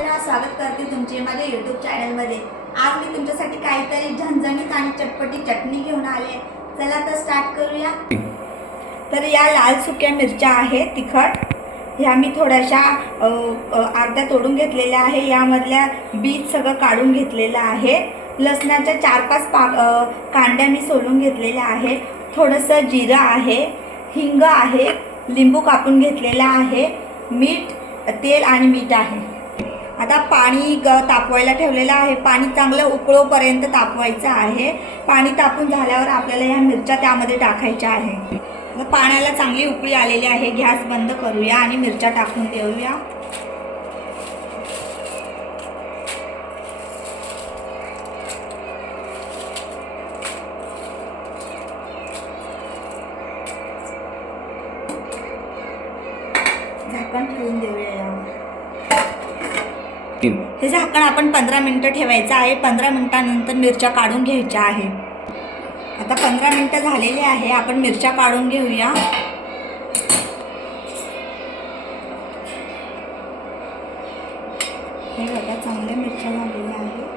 सगळ्यांना स्वागत करते तुमचे माझ्या YouTube चॅनलमध्ये। आज मी तुमच्यासाठी काहीतरी झणझणीत आणि चटपटी चटणी घेऊन आले। चला तर स्टार्ट करूया। तर या लाल सुक्या मिरच्या आहेत तिखट, ह्या मी थोड्याशा अर्ध्या तोडून घेतलेल्या आहे। यामधल्या बीज सगळं काढून घेतलेलं आहे। लसणाच्या 4-5 कांड्या मी सोलून घेतलेल्या आहे। थोडंसं जिरं आहे, हिंग आहे, लिंबू कापून घेतलेला आहे, मीठ, तेल आणि मीठ आहे। आता पाणी तापवायला ठेवलेलं आहे। पाणी चांगलं उकळोपर्यंत तापवायचं आहे। पाणी तापून झाल्यावर आपल्याला ह्या मिरच्या त्यामध्ये टाकायच्या आहे। पाण्याला चांगली उकळी आलेली आहे। गॅस बंद करूया आणि मिरच्या टाकून देऊया। झाकण ठेवून देऊया यावर। हे झाकण आपण 15 मिनिटं ठेवायचं आहे। 15 मिनिटांनंतर मिरच्या काढून घ्यायच्या आहे। आता 15 मिनिटं झालेली आहे, आपण मिरच्या काढून घेऊया। हे बघा, चांगल्या मिरच्या झालेल्या आहेत।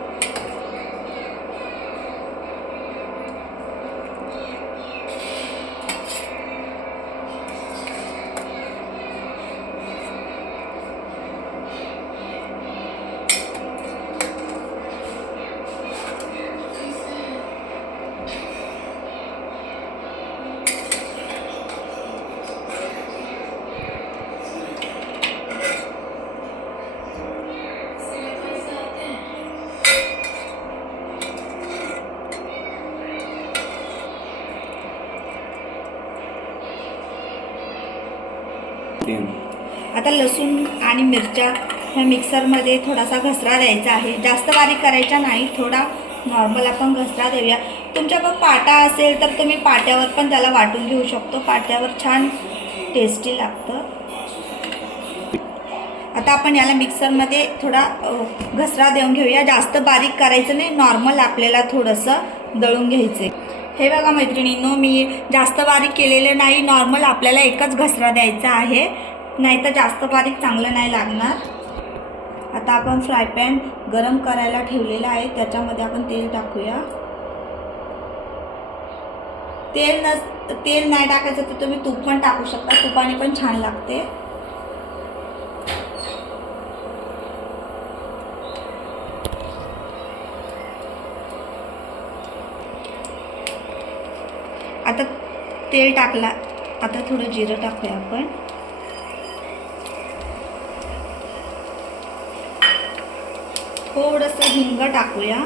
आता लसूण आणि मिरच्या ह्या मिक्सरमध्ये थोडासा घसरा द्यायचा आहे। जास्त बारीक करायचा नाही, थोडा नॉर्मल आपण घसरा देऊया। तुमच्याकडे पाटा असेल तर तुम्ही पाट्यावर पण त्याला वाटून घेऊ शकतो। पाट्यावर छान टेस्टी लागतं। आता आपण याला मिक्सरमध्ये थोडा घसरा देऊन घेऊया। जास्त बारीक करायचं नाही, नॉर्मल आपल्याला थोडंसं दळून घ्यायचं। हे बघा मैत्रिणींनो, मी जास्त बारीक केलेलं नाही, नॉर्मल आपल्याला एकच घसरा द्यायचा आहे, नाहीतर जास्त बारीक चांगलं नाही लागणार। आता आपण फ्राय पॅन गरम करायला ठेवलेला आहे, त्याच्यामध्ये आपण तेल टाकूया। तेल नाही टाकायचं तर तुम्ही तूप पण टाकू शकता, तुपाने पण छान लागते। आता तेल टाकला, आता थोडं जिरं टाकूया आपण। थोडंसं हिंग टाकूया।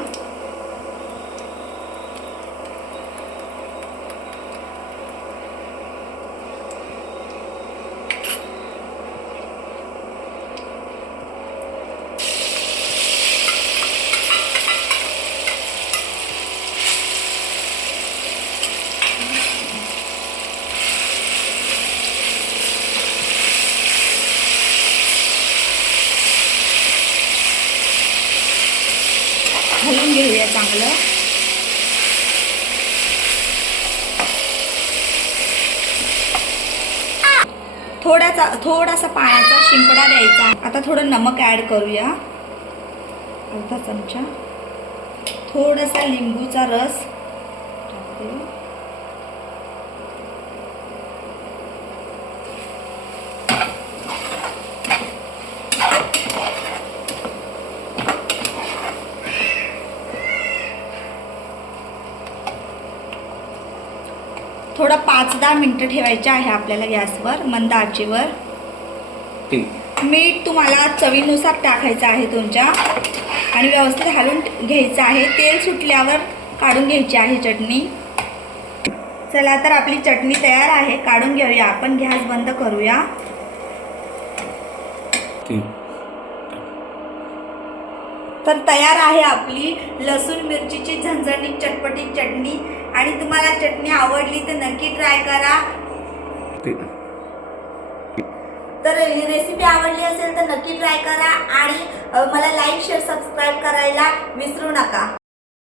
घालून घेऊया चांगलं। थोडासा पाण्याचा शिंपडा द्यायचा। आता थोडं नमक ॲड करूया, अर्धा चमचा। थोडासा लिंबूचा रस टाकूया। थोडं 5-10 मिनिटं ठेवायचे आहे आपल्याला गॅसवर, मंद आचेवर। मीठ तुम्हाला चवीनुसार टाकायचं आहे तुमच्या, आणि व्यवस्थित घालून घ्यायचं आहे। तेल सुटल्यावर काढून घ्यायची आहे चटणी। चला तर आपली चटणी तयार आहे, काढून घेऊया आपण। गॅस बंद करूया। तर तयार आहे आपली लसूण मिरचीची झणझणीत चटपटी चटणी। आणि तुम्हाला चटणी आवडली तर नक्की ट्राय करा। तर ही रेसिपी आवडली असेल तर नक्की ट्राय करा, आणि मला लाईक, शेअर, सबस्क्राईब करायला विसरू नका।